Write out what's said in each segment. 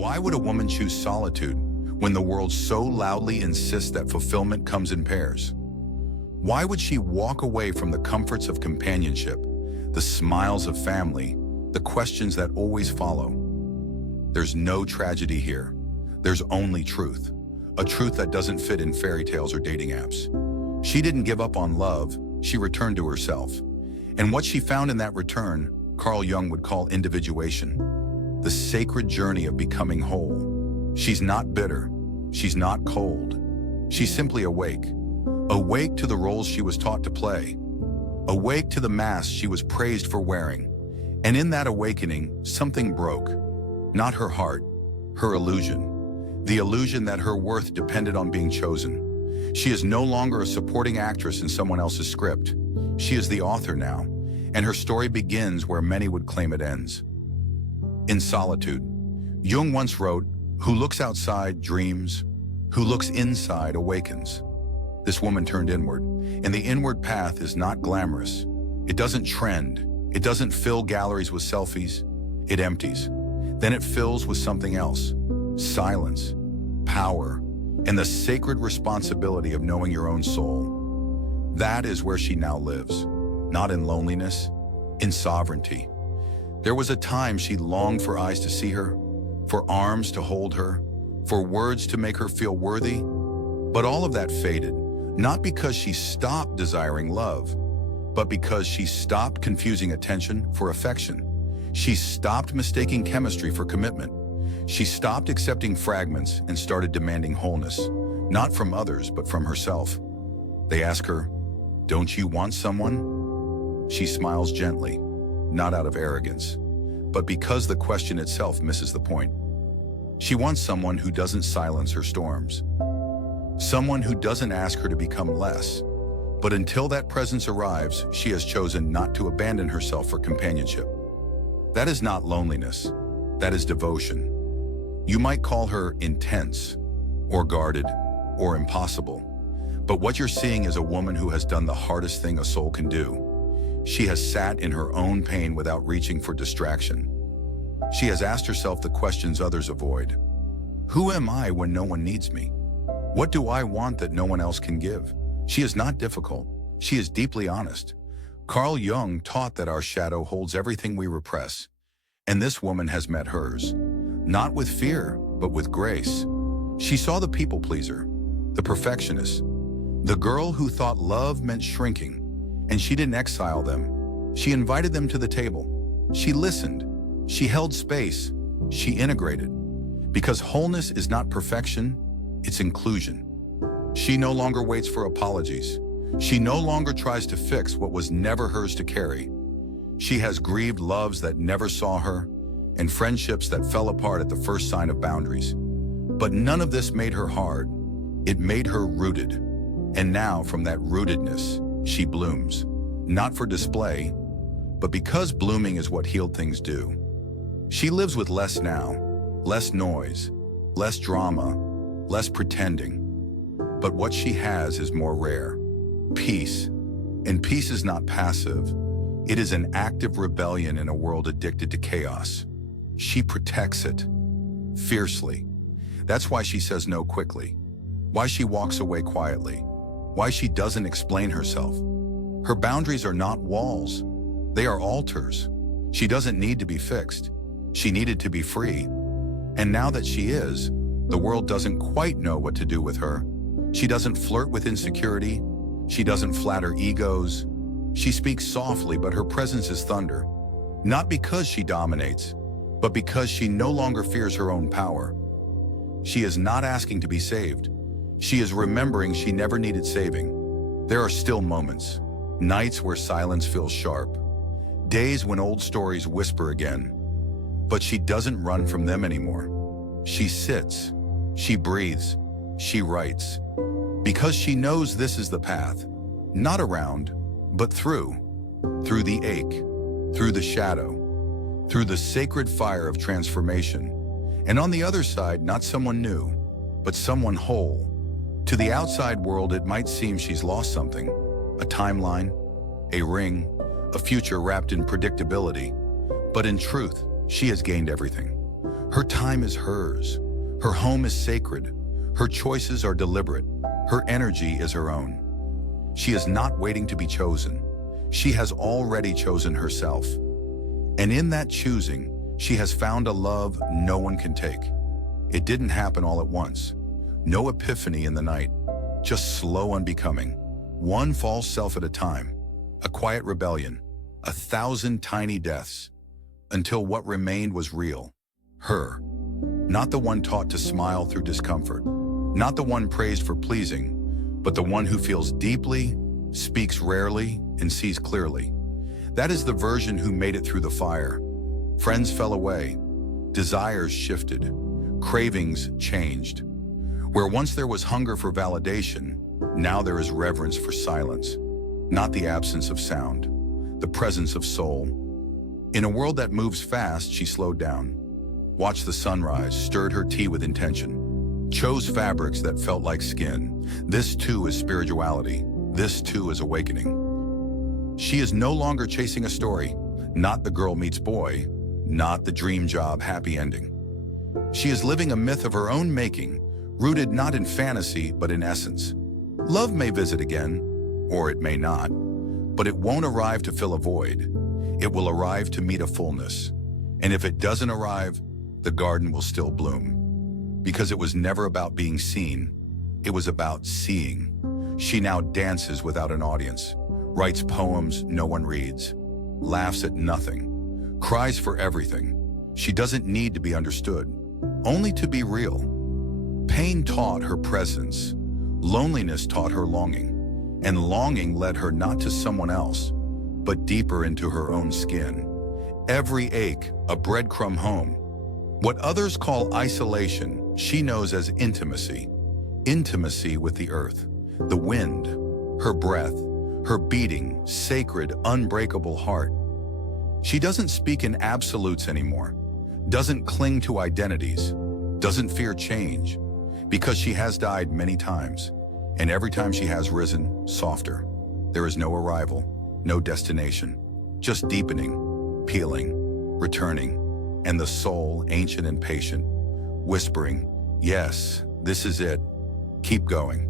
Why would a woman choose solitude when the world so loudly insists that fulfillment comes in pairs? Why would she walk away from the comforts of companionship, the smiles of family, the questions that always follow? There's no tragedy here. There's only truth. A truth that doesn't fit in fairy tales or dating apps. She didn't give up on love, she returned to herself. And what she found in that return, Carl Jung would call individuation. The sacred journey of becoming whole. She's not bitter. She's not cold. She's simply awake. Awake to the roles she was taught to play. Awake to the masks she was praised for wearing. And in that awakening, something broke. Not her heart, her illusion. The illusion that her worth depended on being chosen. She is no longer a supporting actress in someone else's script. She is the author now, and her story begins where many would claim it ends. In solitude, Jung once wrote, "Who looks outside dreams, who looks inside awakens." This woman turned inward, and the inward path is not glamorous. It doesn't trend. It doesn't fill galleries with selfies. It empties. Then it fills with something else. Silence, power, and the sacred responsibility of knowing your own soul. That is where she now lives. Not in loneliness, in sovereignty. There was a time she longed for eyes to see her, for arms to hold her, for words to make her feel worthy. But all of that faded, not because she stopped desiring love, but because she stopped confusing attention for affection. She stopped mistaking chemistry for commitment. She stopped accepting fragments and started demanding wholeness, not from others, but from herself. They ask her, "Don't you want someone?" She smiles gently, not out of arrogance, but because the question itself misses the point. She wants someone who doesn't silence her storms. Someone who doesn't ask her to become less. But until that presence arrives, she has chosen not to abandon herself for companionship. That is not loneliness. That is devotion. You might call her intense, or guarded, or impossible. But what you're seeing is a woman who has done the hardest thing a soul can do. She has sat in her own pain without reaching for distraction. She has asked herself the questions others avoid. Who am I when no one needs me? What do I want that no one else can give? She is not difficult. She is deeply honest. Carl Jung taught that our shadow holds everything we repress. And this woman has met hers. Not with fear, but with grace. She saw the people pleaser, the perfectionist, the girl who thought love meant shrinking. And she didn't exile them. She invited them to the table. She listened. She held space. She integrated. Because wholeness is not perfection, it's inclusion. She no longer waits for apologies. She no longer tries to fix what was never hers to carry. She has grieved loves that never saw her and friendships that fell apart at the first sign of boundaries. But none of this made her hard. It made her rooted. And now, from that rootedness, she blooms. Not for display, but because blooming is what healed things do. She lives with less now, less noise, less drama, less pretending. But what she has is more rare. Peace. And peace is not passive. It is an active rebellion in a world addicted to chaos. She protects it. Fiercely. That's why she says no quickly. Why she walks away quietly. Why she doesn't explain herself. Her boundaries are not walls. They are altars. She doesn't need to be fixed. She needed to be free. And now that she is, the world doesn't quite know what to do with her. She doesn't flirt with insecurity. She doesn't flatter egos. She speaks softly, but her presence is thunder. Not because she dominates, but because she no longer fears her own power. She is not asking to be saved. She is remembering she never needed saving. There are still moments, nights where silence feels sharp, days when old stories whisper again. But she doesn't run from them anymore. She sits, she breathes, she writes. Because she knows this is the path, not around, but through the ache, through the shadow, through the sacred fire of transformation. And on the other side, not someone new, but someone whole. To the outside world, it might seem she's lost something, a timeline, a ring, a future wrapped in predictability. But in truth, she has gained everything. Her time is hers. Her home is sacred. Her choices are deliberate. Her energy is her own. She is not waiting to be chosen. She has already chosen herself. And in that choosing, she has found a love no one can take. It didn't happen all at once. No epiphany in the night, just slow unbecoming. One false self at a time, a quiet rebellion, 1,000 tiny deaths, until what remained was real. Her. Not the one taught to smile through discomfort, not the one praised for pleasing, but the one who feels deeply, speaks rarely, and sees clearly. That is the version who made it through the fire. Friends fell away, desires shifted, cravings changed. Where once there was hunger for validation, now there is reverence for silence, not the absence of sound, the presence of soul. In a world that moves fast, she slowed down, watched the sunrise, stirred her tea with intention, chose fabrics that felt like skin. This too is spirituality. This too is awakening. She is no longer chasing a story, not the girl meets boy, not the dream job happy ending. She is living a myth of her own making, rooted not in fantasy, but in essence. Love may visit again, or it may not, but it won't arrive to fill a void. It will arrive to meet a fullness. And if it doesn't arrive, the garden will still bloom. Because it was never about being seen, it was about seeing. She now dances without an audience, writes poems no one reads, laughs at nothing, cries for everything. She doesn't need to be understood, only to be real. Pain taught her presence, loneliness taught her longing, and longing led her not to someone else, but deeper into her own skin. Every ache, a breadcrumb home. What others call isolation, she knows as intimacy. Intimacy with the earth, the wind, her breath, her beating, sacred, unbreakable heart. She doesn't speak in absolutes anymore, doesn't cling to identities, doesn't fear change, because she has died many times, and every time she has risen, softer. There is no arrival, no destination, just deepening, peeling, returning, and the soul, ancient and patient, whispering, yes, this is it, keep going.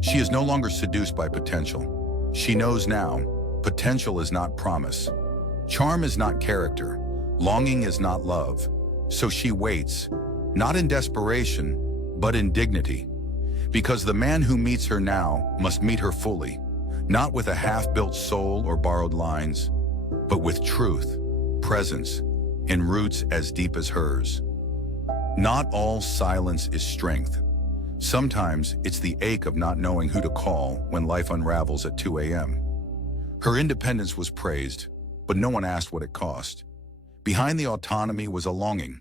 She is no longer seduced by potential. She knows now, potential is not promise. Charm is not character. Longing is not love. So she waits, not in desperation, but in dignity. Because the man who meets her now must meet her fully, not with a half-built soul or borrowed lines, but with truth, presence, and roots as deep as hers. Not all silence is strength. Sometimes it's the ache of not knowing who to call when life unravels at 2 a.m. Her independence was praised, but no one asked what it cost. Behind the autonomy was a longing,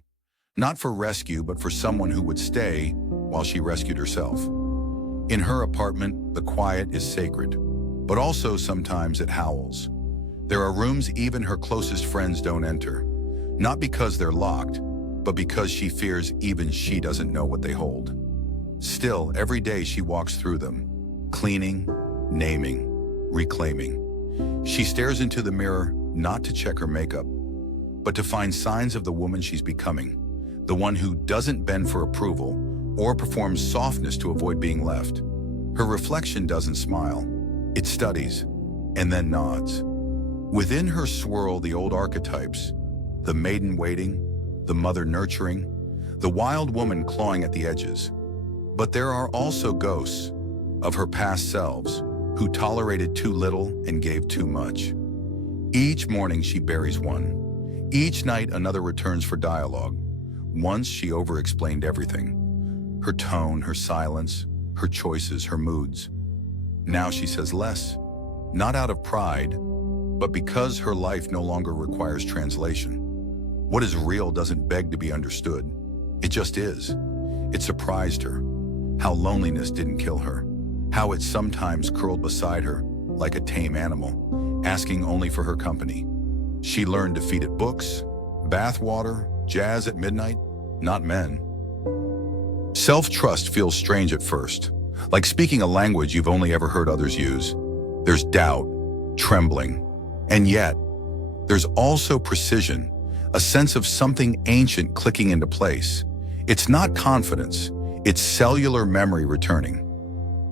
not for rescue, but for someone who would stay while she rescued herself. In her apartment, the quiet is sacred, but also sometimes it howls. There are rooms even her closest friends don't enter, not because they're locked, but because she fears even she doesn't know what they hold. Still, every day she walks through them, cleaning, naming, reclaiming. She stares into the mirror not to check her makeup, but to find signs of the woman she's becoming, the one who doesn't bend for approval or performs softness to avoid being left. Her reflection doesn't smile, it studies, and then nods. Within her swirl the old archetypes, the maiden waiting, the mother nurturing, the wild woman clawing at the edges. But there are also ghosts of her past selves who tolerated too little and gave too much. Each morning she buries one. Each night another returns for dialogue. Once she over-explained everything. Her tone, her silence, her choices, her moods. Now she says less, not out of pride, but because her life no longer requires translation. What is real doesn't beg to be understood. It just is. It surprised her. How loneliness didn't kill her. How it sometimes curled beside her like a tame animal, asking only for her company. She learned to feed it books, bath water, jazz at midnight, not men. Self-trust feels strange at first, like speaking a language you've only ever heard others use. There's doubt, trembling, and yet there's also precision, a sense of something ancient clicking into place. It's not confidence, it's cellular memory returning.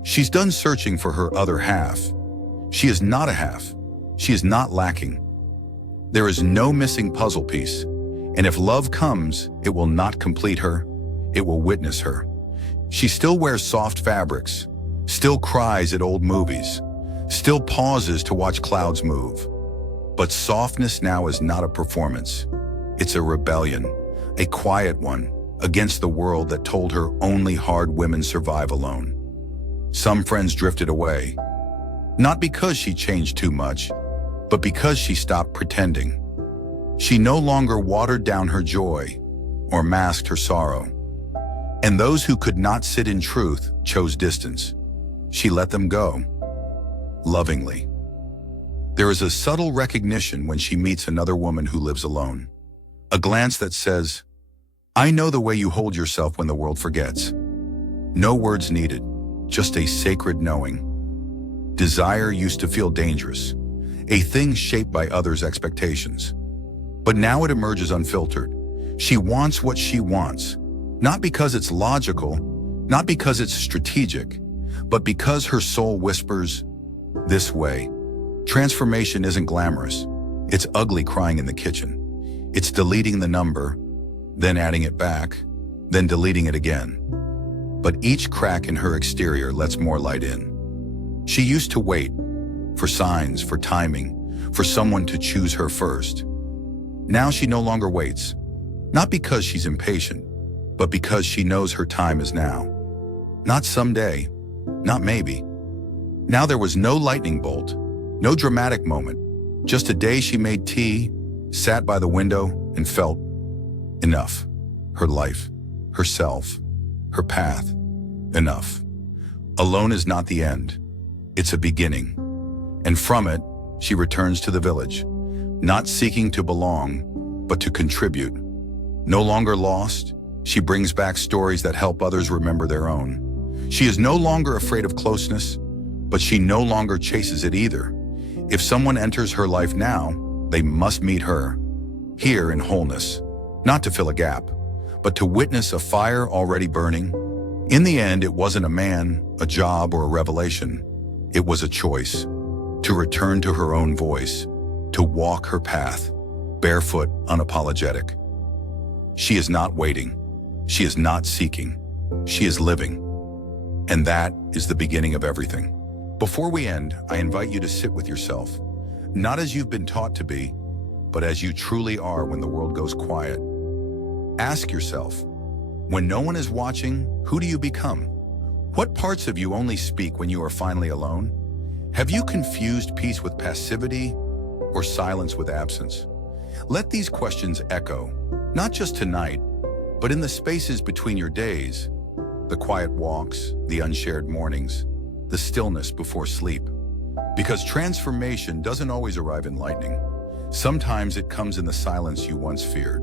She's done searching for her other half. She is not a half. She is not lacking. There is no missing puzzle piece, and if love comes, it will not complete her, it will witness her. She still wears soft fabrics, still cries at old movies, still pauses to watch clouds move. But softness now is not a performance. It's a rebellion, a quiet one, against the world that told her only hard women survive alone. Some friends drifted away, not because she changed too much, but because she stopped pretending. She no longer watered down her joy or masked her sorrow. And those who could not sit in truth chose distance. She let them go, lovingly. There is a subtle recognition when she meets another woman who lives alone. A glance that says, "I know the way you hold yourself when the world forgets." No words needed, just a sacred knowing. Desire used to feel dangerous, a thing shaped by others' expectations. But now it emerges unfiltered. She wants what she wants, not because it's logical, not because it's strategic, but because her soul whispers, "This way." Transformation isn't glamorous. It's ugly crying in the kitchen. It's deleting the number, then adding it back, then deleting it again. But each crack in her exterior lets more light in. She used to wait for signs, for timing, for someone to choose her first. Now she no longer waits, not because she's impatient, but because she knows her time is now. Not someday, not maybe. Now there was no lightning bolt, no dramatic moment, just a day she made tea, sat by the window, and felt enough. Her life, herself, her path, enough. Alone is not the end, it's a beginning. And from it, she returns to the village, not seeking to belong, but to contribute. No longer lost, she brings back stories that help others remember their own. She is no longer afraid of closeness, but she no longer chases it either. If someone enters her life now, they must meet her, here in wholeness, not to fill a gap, but to witness a fire already burning. In the end, it wasn't a man, a job, or a revelation. It was a choice, to return to her own voice, to walk her path, barefoot, unapologetic. She is not waiting. She is not seeking. She is living. And that is the beginning of everything. Before we end, I invite you to sit with yourself, not as you've been taught to be, but as you truly are when the world goes quiet. Ask yourself, when no one is watching, who do you become? What parts of you only speak when you are finally alone? Have you confused peace with passivity or silence with absence? Let these questions echo, not just tonight, but in the spaces between your days, the quiet walks, the unshared mornings, the stillness before sleep. Because transformation doesn't always arrive in lightning. Sometimes it comes in the silence you once feared.